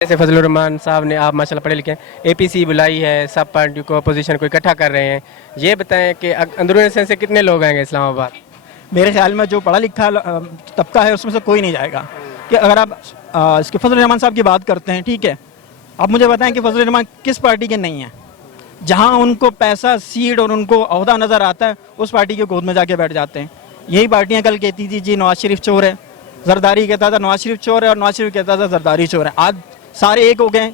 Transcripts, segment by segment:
जैसे फजल रहमान साहब ने, आप माशाल्लाह पढ़े लिखे हैं, एपीसी बुलाई है, सब पार्टी को अपोजिशन को इकट्ठा कर रहे हैं, ये बताएं कि अंदरूनी से कितने लोग आएंगे इस्लामाबाद? मेरे ख्याल में जो पढ़ा लिखा तबका है उसमें से कोई नहीं जाएगा। कि अगर आप इसके फजल रहमान साहब की बात करते हैं, ठीक है, आप मुझे बताएं कि फजल रहमान किस पार्टी के नहीं हैं? जहां उनको पैसा, सीट और उनको ओहदा नज़र आता है, उस पार्टी के गोद में जाके बैठ जाते हैं। यही पार्टियां कल कहती थी जी नवाज शरीफ चोर है, जरदारी कहता था नवाज शरीफ चोर है और नवाज शरीफ कहता था जरदारी चोर है। आज सारे एक हो गए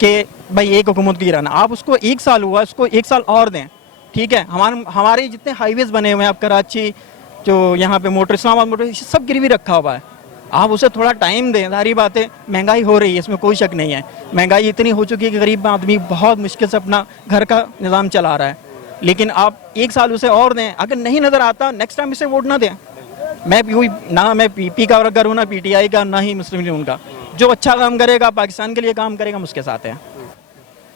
कि भाई एक हुकूमत को गिराना। आप उसको 1 साल हुआ, उसको 1 साल और दें, ठीक है। हमारे जितने हाईवेज बने हुए हैं, आप कराची जो यहाँ पे मोटर, इस्लामाबाद मोटर, सब गिरवी रखा हुआ है। आप उसे थोड़ा टाइम दें। सारी बातें, महंगाई हो रही है, इसमें कोई शक नहीं है। महंगाई इतनी हो चुकी है कि गरीब आदमी बहुत मुश्किल से अपना घर का निज़ाम चला रहा है। लेकिन आप 1 साल उसे और दें। अगर नहीं नज़र आता, नेक्स्ट टाइम इसे वोट ना दें। मैं पीपी का वर्कर हूँ, ना पीटीआई का, ना ही मुस्लिम लीग का। जो अच्छा काम करेगा, पाकिस्तान के लिए काम करेगा, हम उसके साथ हैं।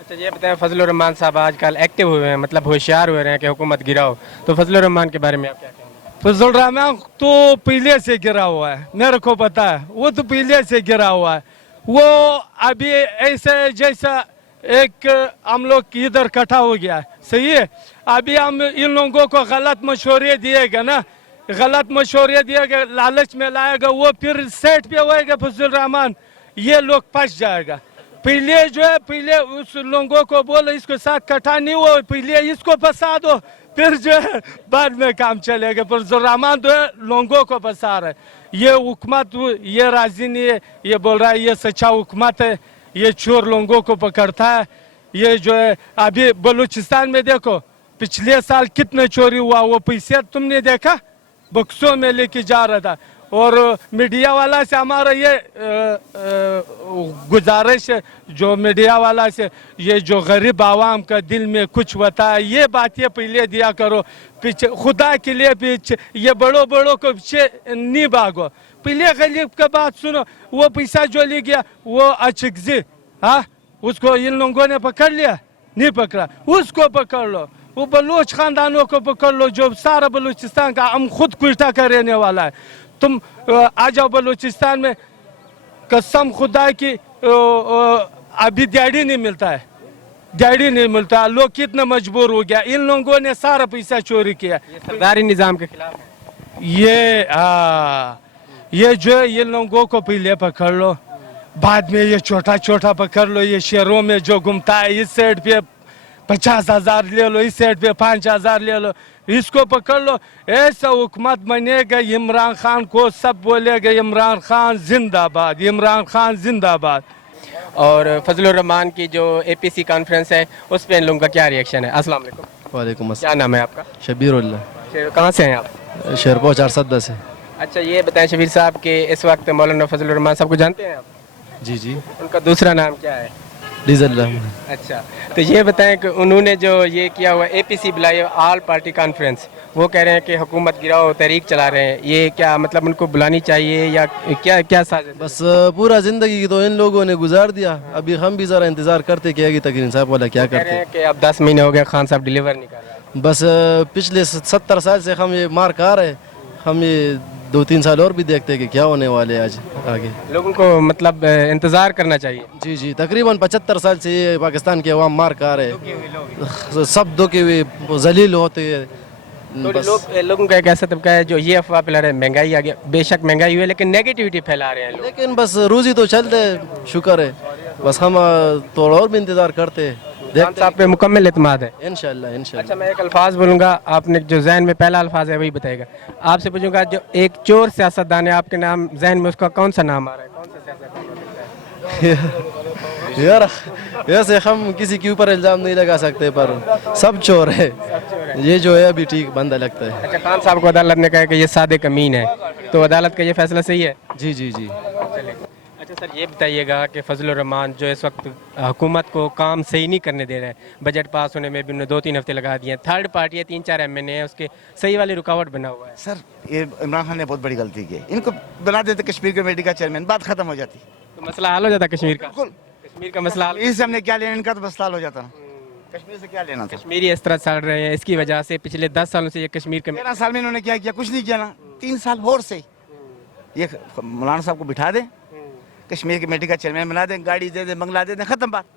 अच्छा, ये बताएं, फजल रहमान साहब आजकल एक्टिव हुए हैं, मतलब होशियार हुए हैं कि हुकूमत गिराओ, तो फजल रहमान के बारे में आप क्या कहेंगे? फजल रहमान तो पहले से गिरा हुआ है, मेरे को पता है, वो तो पहले से गिरा हुआ है। वो अभी ऐसे जैसा एक हम लोग इधर इकट्ठा हो गया है, सही है। अभी हम इन लोगों को गलत मशवरे दिएगा ना, गलत मशवरे दिएगा, लालच में लाएगा, वो फिर सेट पे होएगा फजल रहमान, ये लोग फंस जाएगा। पहले जो है, पहले उस लोगों को बोलो इसको साथ इकट्ठा नहीं हो, पहले इसको फंसा दो, फिर जो है बाद में काम चलेगा। फजल रहमान जो है लोगों को फंसा रहा है। ये हुकूमत, ये राजी नहीं है, ये बोल रहा है ये सच्चा हुकूमत है, ये चोर लोगों को पकड़ता है। ये जो है अभी बलूचिस्तान में देखो, पिछले साल कितने चोरी हुआ, वो पैसे तुमने देखा, बक्सों में लेके जा रहा था। और मीडिया वाला से हमारा ये गुजारिश है, जो मीडिया वाला से, ये जो गरीब आवाम का दिल में कुछ होता है, ये बातें पहले दिया करो। पीछे खुदा के लिए पीछे ये बड़ों को पीछे नहीं भागो, पहले गरीब का बात सुनो। वो पैसा जो ले गया वो अचकजी, हाँ, उसको इन लोगों ने पकड़ लिया, नहीं पकड़ा, उसको पकड़ लो। वो बलूच खानदानों को पकड़ लो, जो सारा बलूचिस्तान का हम खुद कुल्टा कर रहने वाला है। तुम आ जाओ बलूचिस्तान में, कसम खुदा की अभी दिहाड़ी नहीं मिलता है, दिहाड़ी नहीं मिलता। लोग कितना मजबूर हो गया, इन लोगों ने सारा पैसा चोरी किया। ये सरदारी निज़ाम के खिलाफ है। ये जो है, ये लोगों को पहले पकड़ लो, बाद में ये छोटा छोटा पकड़ लो। ये शहरों में जो घूमता है, इस साइड पे 50,000 ले लो, इस साइड पे 5,000 ले लो, इसको पकड़ लो। ऐसा हुकूमत बनेगा, इमरान खान को सब बोलेगा इमरान खान जिंदाबाद, इमरान खान जिंदाबाद। और फजल रहमान की जो एपीसी कॉन्फ्रेंस है, उस पर इन लोगों का क्या रिएक्शन है? अस्सलाम वालेकुम। वालेकुम क्या नाम है आपका? शबीरुल्लाह। कहाँ से हैं आप? शेरपो 410 से। अच्छा, ये बताएं शबीर साहब के इस वक्त मौलाना फजल रहमान साहब को जानते हैं आप? जी जी। उनका दूसरा नाम क्या है? डीजल। अच्छा, तो ये बताएं कि उन्होंने जो ये किया हुआ एपीसी बुलाई ऑल पार्टी कॉन्फ्रेंस, वो कह रहे हैं कि हुकूमत गिराओ तहरीक चला रहे हैं, ये क्या मतलब उनको बुलानी चाहिए या क्या क्या साजिश? बस पूरा जिंदगी तो इन लोगों ने गुजार दिया, अभी हम भी ज़रा इंतज़ार करते कि आगे तकरीर साहब वाला क्या कह रहे करते हैं कि अब 10 महीने हो गए खान साहब डिलीवर नहीं कर रहे। बस पिछले 70 साल से हम ये मार खा रहे, हम ये 2-3 साल और भी देखते हैं कि क्या होने वाले आज आगे। लोगों को मतलब इंतज़ार करना चाहिए। जी जी, तकरीबन 75 साल से ये पाकिस्तान के अवाम मार खा रहे, सब दुखी हुए जलील होते हैं। लोगों का एक ऐसा तबका है जो ये अफवाह फैला रहे हैं महंगाई आ गया। बेशक महंगाई हुई है, लेकिन नेगेटिविटी फैला रहे हैं लोग। लेकिन बस रोजी तो चलते, शुक्र है। बस हम थोड़ा और भी इंतज़ार करते हैं, देखते आप पे मुकम्मल एतमाद है इंशाल्लाह इंशाल्लाह। अच्छा, मैं एक अल्फाज बोलूँगा, आपने जो जहन में पहला अल्फाज है वही बताएगा। आपसे पूछूंगा, जो एक चोर सियासतदान है आपके नाम जहन में, उसका कौन सा नाम आ रहा है? कौन सा सियासतदान? यार वैसे हम किसी के ऊपर इल्ज़ाम नहीं लगा सकते, पर सब चोर है। ये जो है अभी ठीक बंदा लगता है। अच्छा, खान साहब को अदालत ने कहा कि ये सादे कमीन है, तो अदालत का ये फैसला सही है? जी जी जी। अच्छा सर, ये बताइएगा कि फजल रहमान जो इस वक्त हुकूमत को काम सही नहीं करने दे रहे हैं, बजट पास होने में भी उन्होंने 2-3 हफ्ते लगा दिए हैं, थर्ड पार्टी है, 3-4 एमएनए है, उसके सही वाली रुकावट बना हुआ है। सर, ये इमरान खान ने बहुत बड़ी गलती की, इनको बना देते कश्मीर कमेटी का चेयरमैन, बात खत्म हो जाती, तो मसला हल हो जाता कश्मीर का। बिल्कुल, कश्मीर का मसला हल। इससे हमने क्या लेना, इनका तो बस लाल हो जाता ना, कश्मीर से क्या लेना था। कश्मीरी इस तरह सड़ रहे हैं, इसकी वजह से पिछले 10 सालों से ये कश्मीर कमेटी। 13 साल में इन्होंने क्या किया? कुछ नहीं किया ना। 3 साल और से ये मौलाना साहब को बिठा दे, कश्मीर कमेटी का चेयरमैन बना दें, गाड़ी दे दें, बंगला दे दें, खत्म बात।